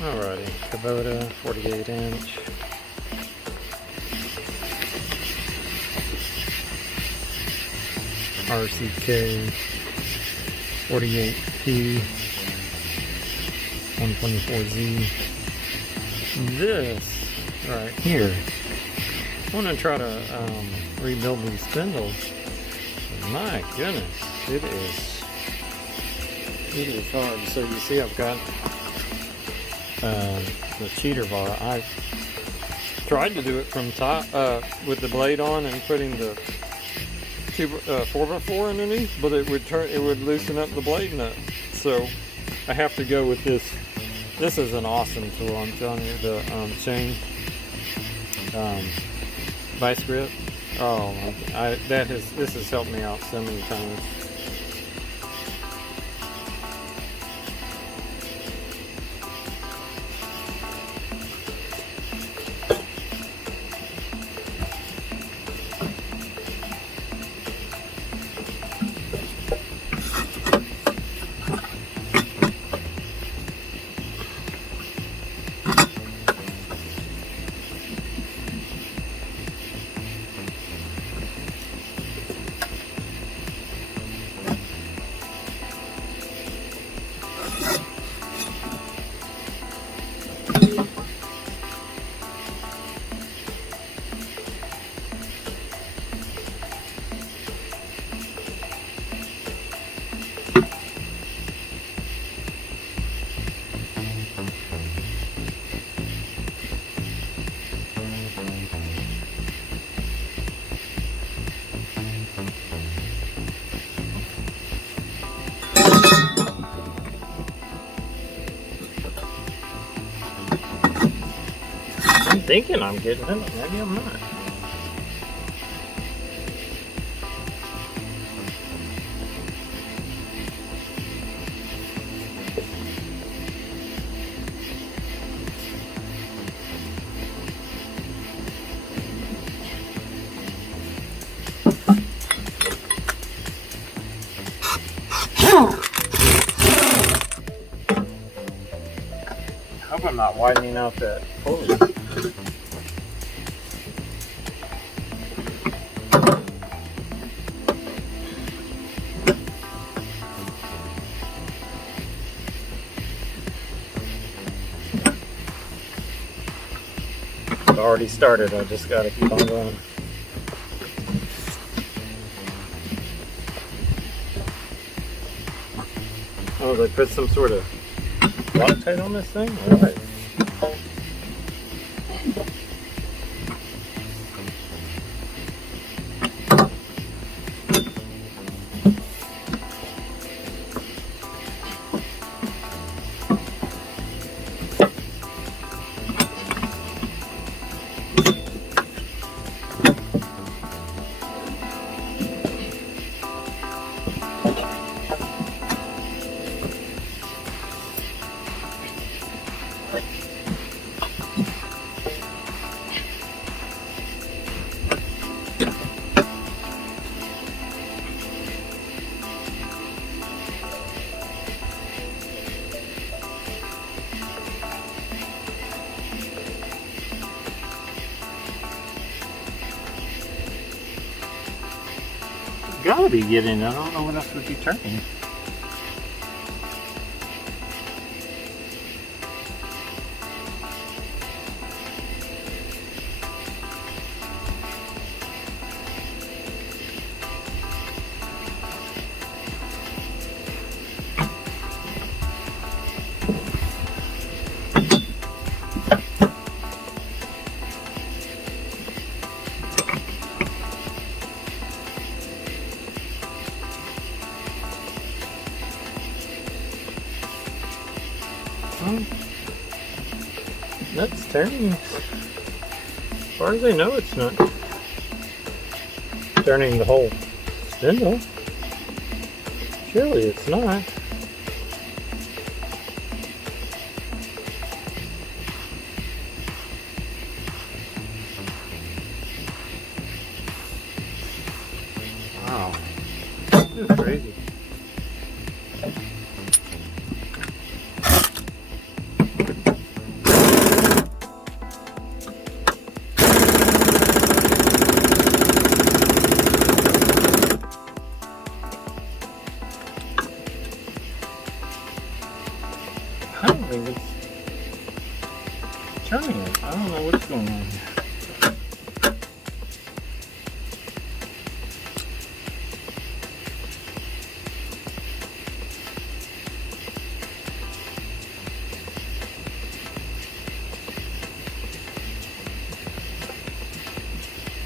Alrighty, Kubota 48-inch. RCK 48P 124Z. This right here, I want to try to rebuild these spindles. My goodness, it is hard. So you see I've got the cheater bar. I tried to do it from top with the blade on and putting the 4x4 underneath, but it would loosen up the blade nut. So I have to go with this. This is an awesome tool, I'm telling you. The chain vice grip. Oh, this has helped me out so many times. I'm thinking I'm getting it, maybe I'm not. I hope I'm not widening out that pulley. I've already started, I just gotta keep on going. Oh, they put some sort of Loctite on this thing? Alright. Gotta be getting, I don't know what else would be turning. That's turning. As far as I know, it's not turning the whole spindle. Surely it's not. Wow. This is crazy. going on here?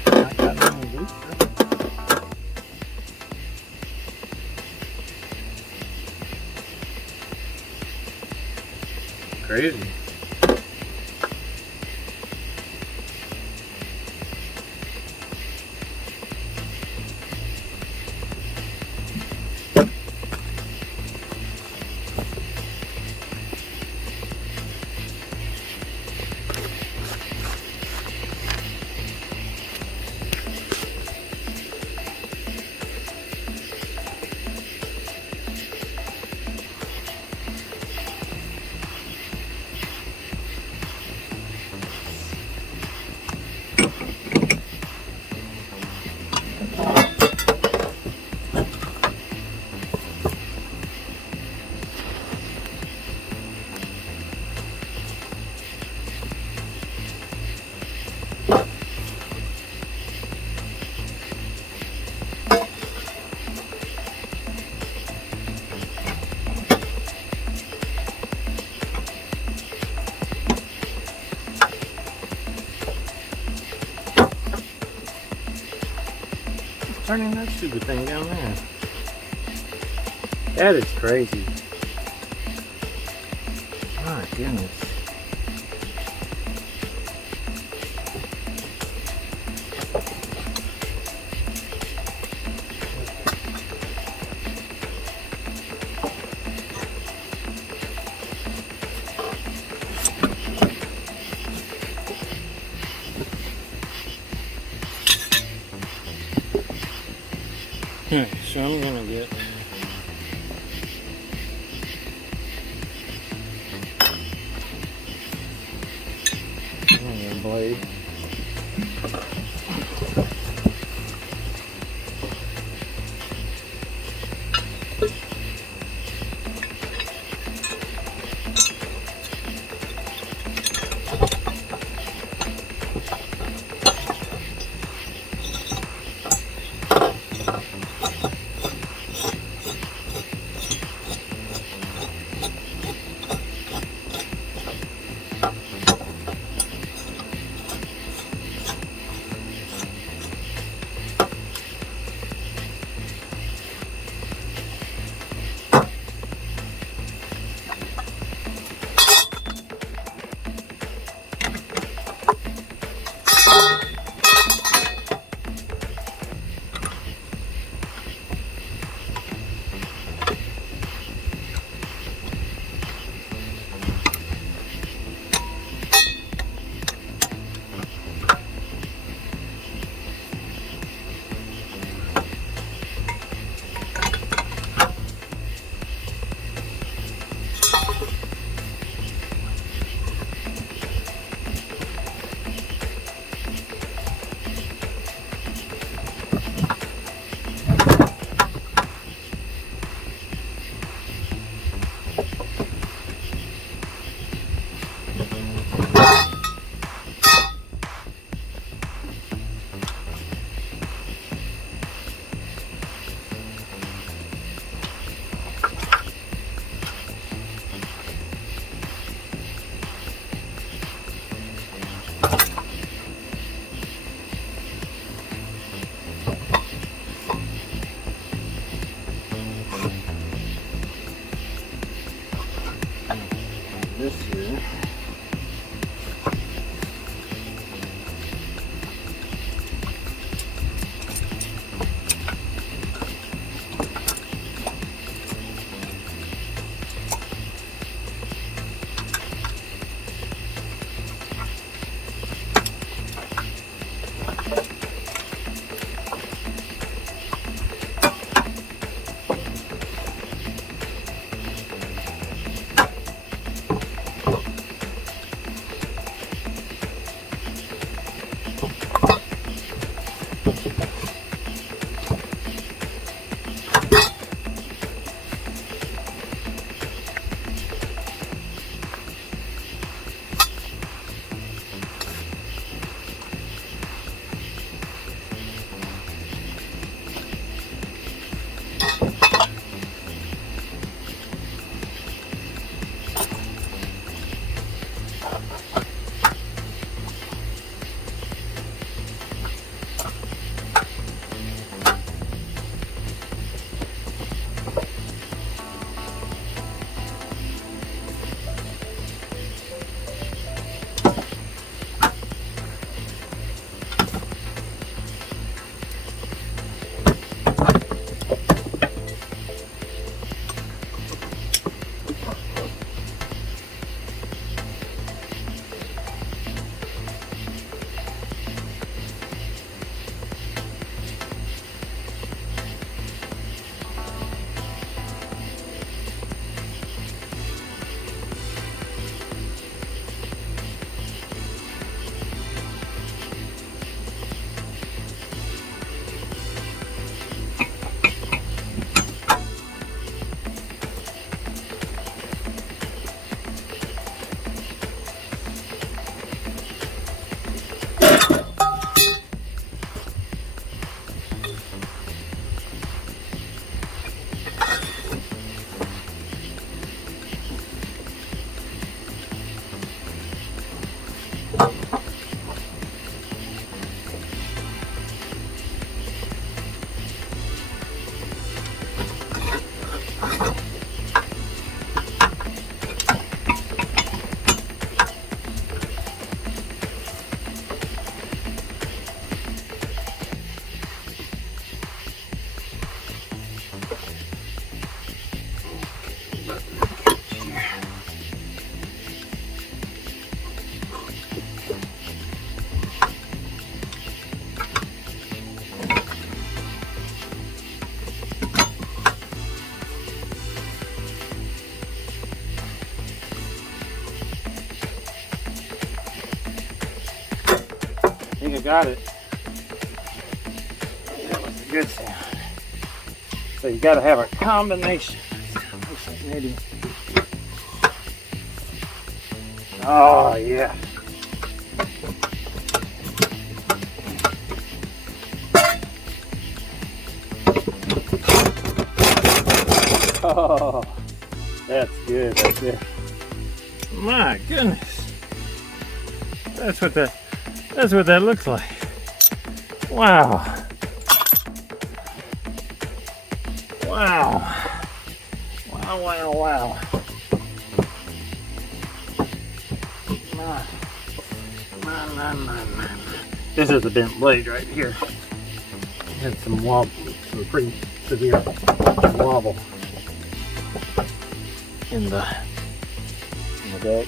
I got no booster. Crazy. Turning that stupid thing down there. That is crazy. My goodness. So I'm gonna get a blade. got it. That was a good sound. So you got to have a combination. Maybe. Oh yeah. Oh, that's good. That's good. My goodness. That's what that looks like. Wow. Wow. Wow, wow, wow. My. This is a bent blade right here. Had some wobble, some pretty severe wobble in the deck.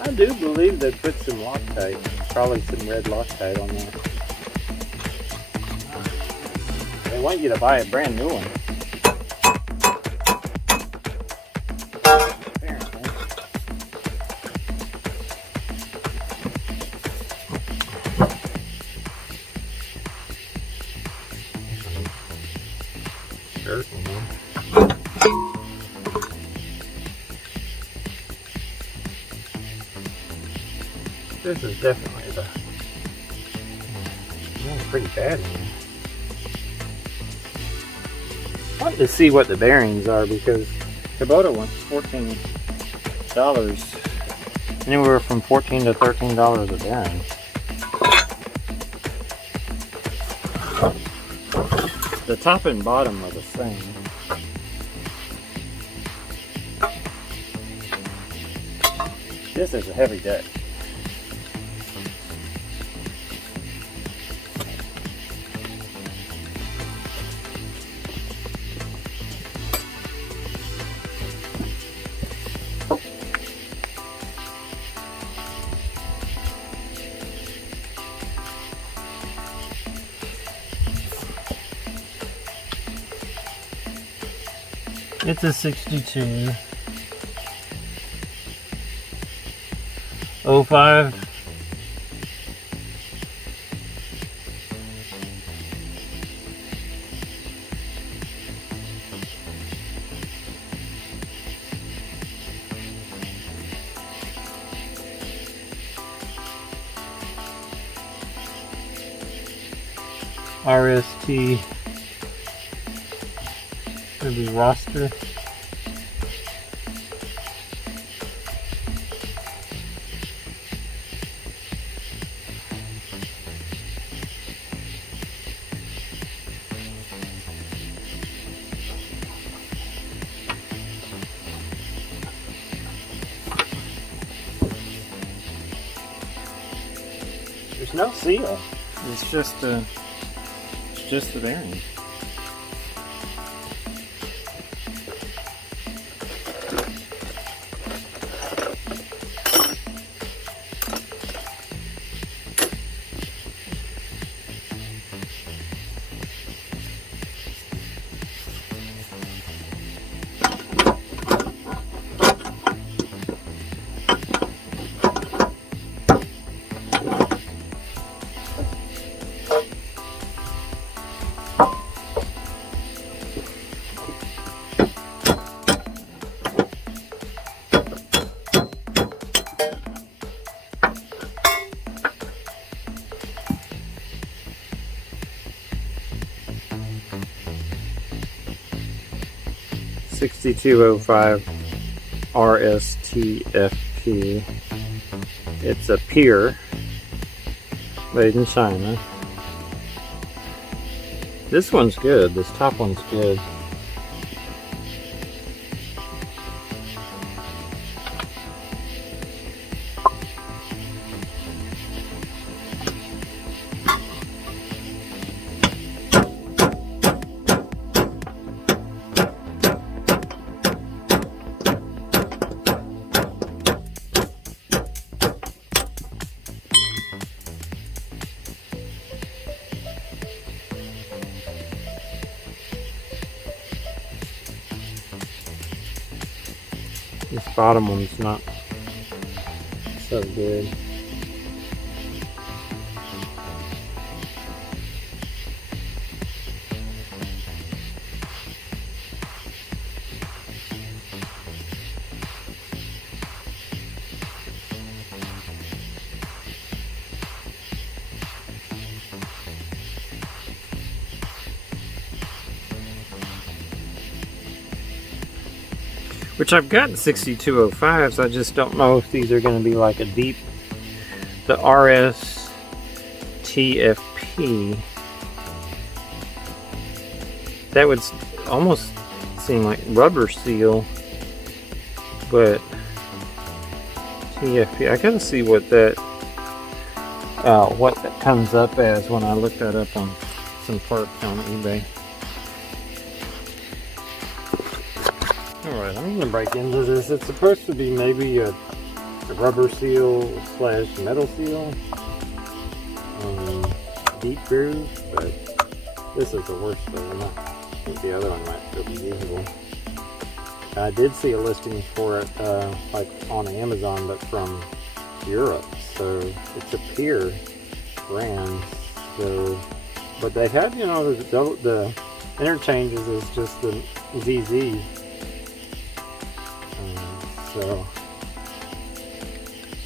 I do believe they put some Loctite, probably some red Loctite on there. They want you to buy a brand new one. Apparently. Sure. This is definitely pretty bad. I wanted to see what the bearings are because Kubota wants $14, anywhere from $14 to $13 a bearing. The top and bottom are the same. This is a heavy deck. It's a 62. 05. RST. Maybe roster. There's no seal. It's just the bearing. $62.05 RSTFP. It's a pier made in China. This one's good. This top one's good. This bottom one's not so good. Which I've got 6205s, I just don't know if these are going to be like a deep, the RS TFP. That would almost seem like rubber seal, but TFP, I gotta see what that comes up as when I look that up on some parts on eBay. Alright, I'm going to break into this. It's supposed to be maybe a rubber seal slash metal seal. Deep groove, but this is the worst one. I think the other one might still be usable. I did see a listing for it like on Amazon, but from Europe. So it's a Pier brand. So, but they have, you know, the interchanges is just the ZZ. So,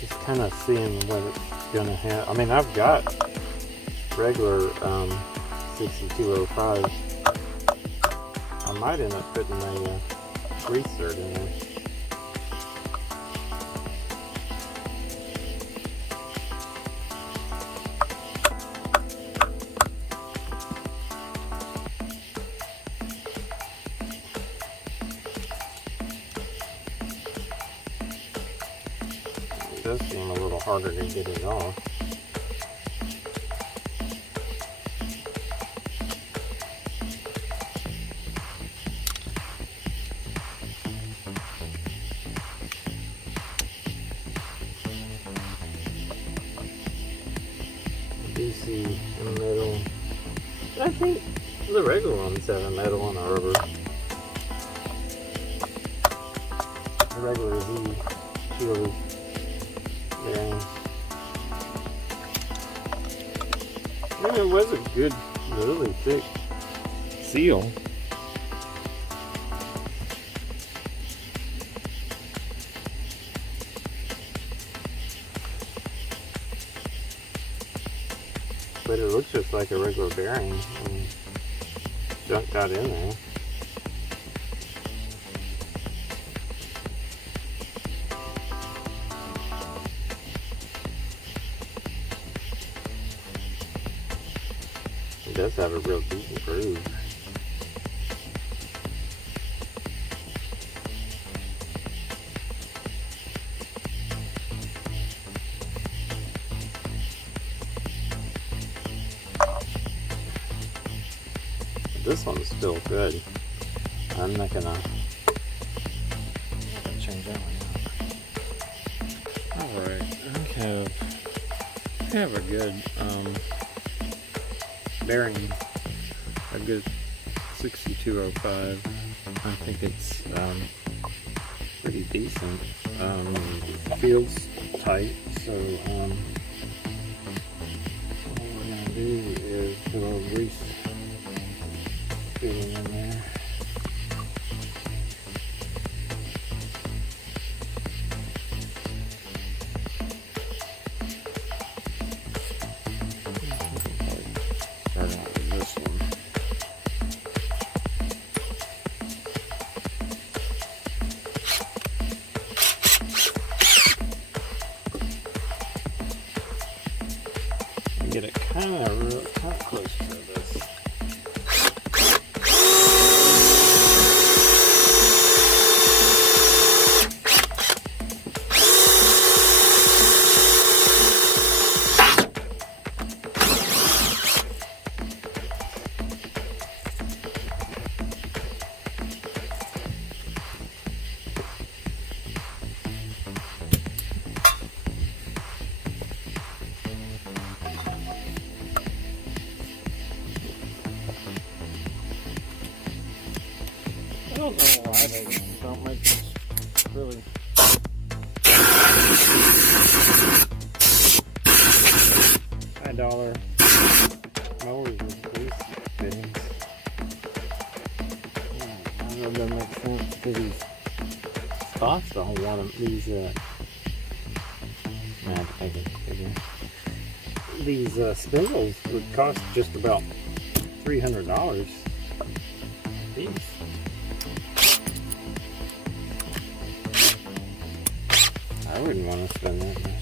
just kind of seeing what it's going to have. I mean, I've got regular 6205. I might end up putting a resert in there. It does seem a little harder to get it off. DC in the middle. I think the regular ones have a metal and a rubber. The regular Z shield bearings. I mean, it was a good, really thick seal. But it looks just like a regular bearing. Junk got in there. It does have a real deep groove. This one's still good. I'm not gonna change that one out. Alright, I have a good bearing, a good 6205. I think it's pretty decent. Feels tight, so all we're gonna do is put a little grease in there. Start out with this one. Get it kind of close to this. I don't know why they don't make this really. $5 mowers with these fittings. I don't know if that makes sense to these. Cost a whole lot of these. I have to take a figure. These spindles would cost just about $300. These. I wouldn't want to spend that much.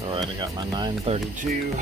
Alright, I got my 932.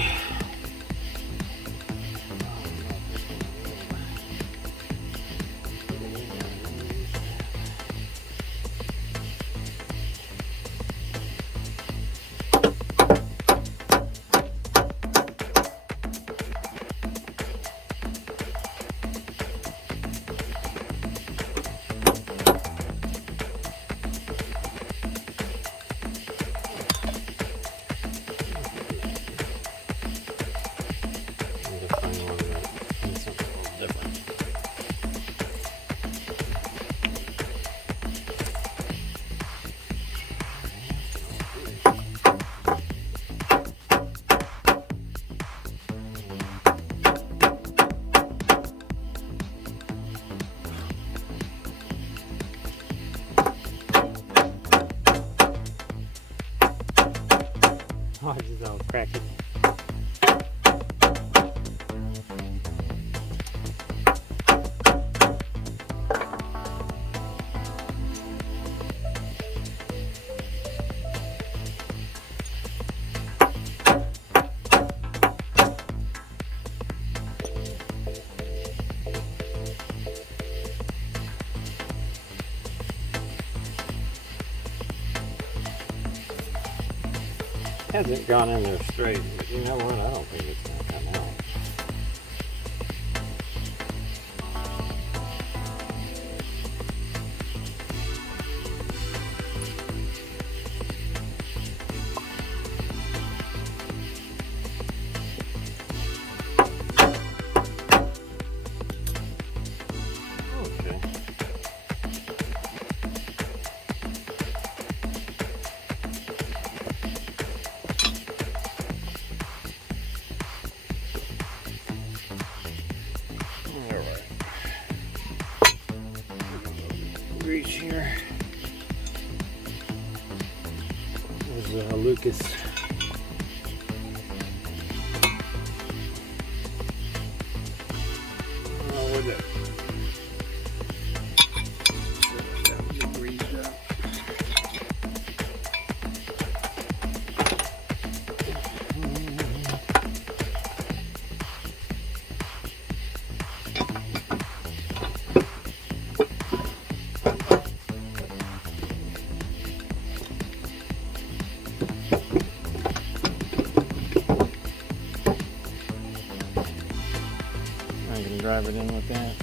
Oh, I just all crack it. Hasn't gone in there straight, but you know what? I don't think it's going to come out. Okay. Reach here. There's Lucas. Oh, what's that? I can drive it in with that.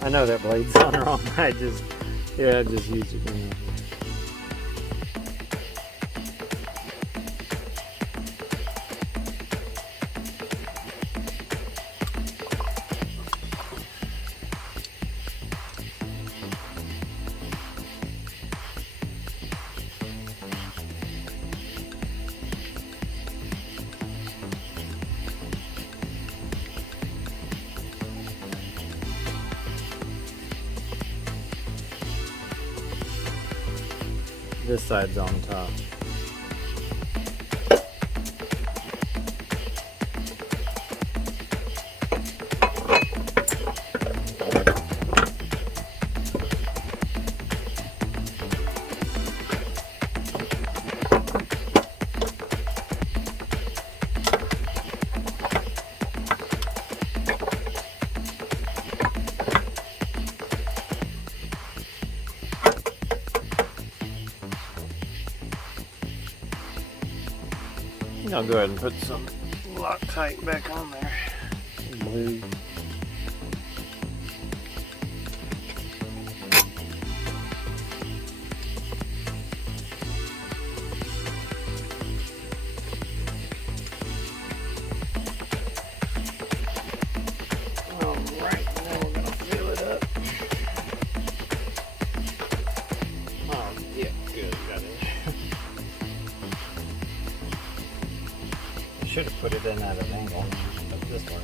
I know that blade's on wrong. I just use it. You know. This side's on top. I'll go ahead and put some Loctite back on there. Blue. Alright, now we're gonna fill it up. Oh, yeah, good, got it. Should have put it in at an angle, but this one.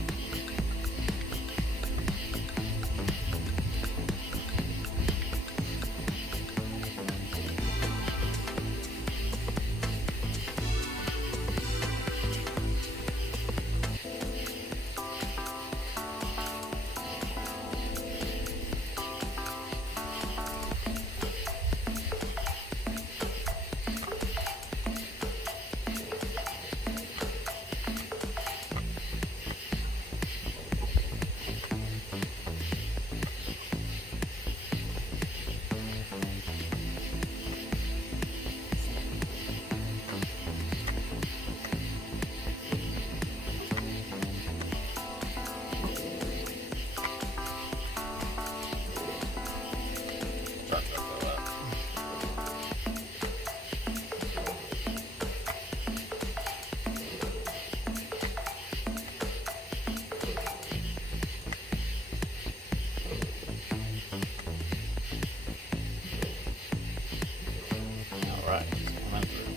Alright, it's coming through.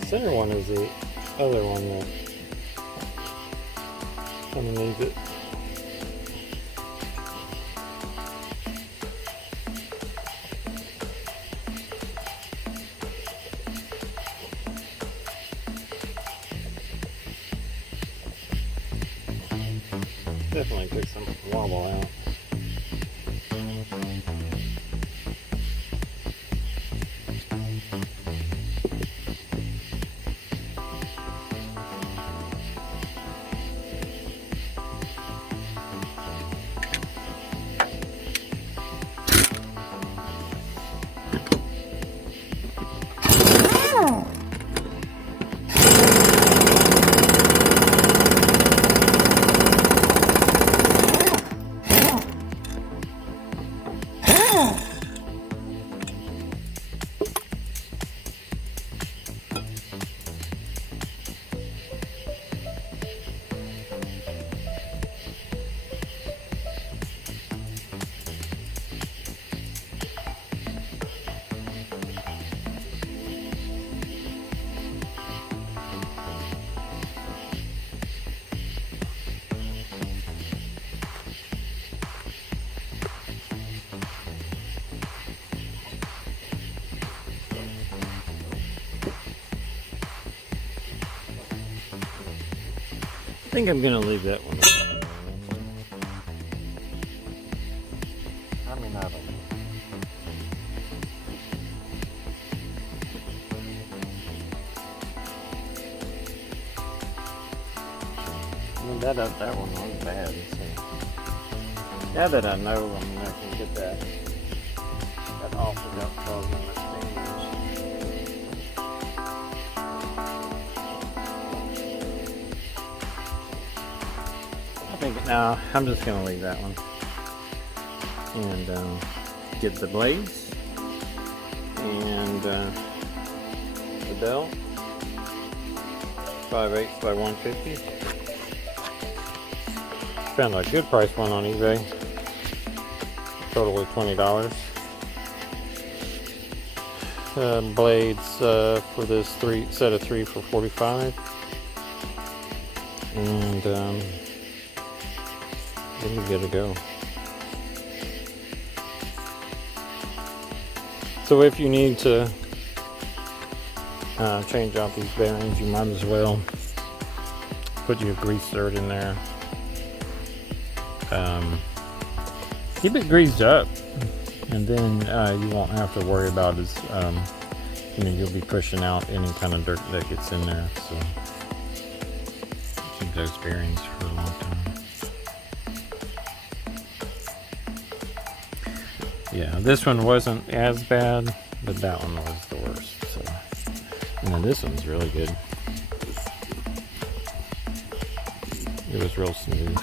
The center one is the other one that underneath it. Definitely took some wobble out. think I'm gonna leave that one. I mean, I don't know. I mean, that one was bad. So. Now that I know, I mean, I can get that off without causing much damage. I think, no, I'm just going to leave that one. And get the blades and the belt. 5/8 by 150. Found a good price one on eBay. Totally $20. Blades for this set of three for $45. And then we're good to go. So if you need to change out these bearings, you might as well put your grease zerd in there. Keep it greased up, and then you won't have to worry about as you'll be pushing out any kind of dirt that gets in there. So keep those bearings for a long time. Yeah, this one wasn't as bad, but that one was the worst. So, and then this one's really good. It was real smooth.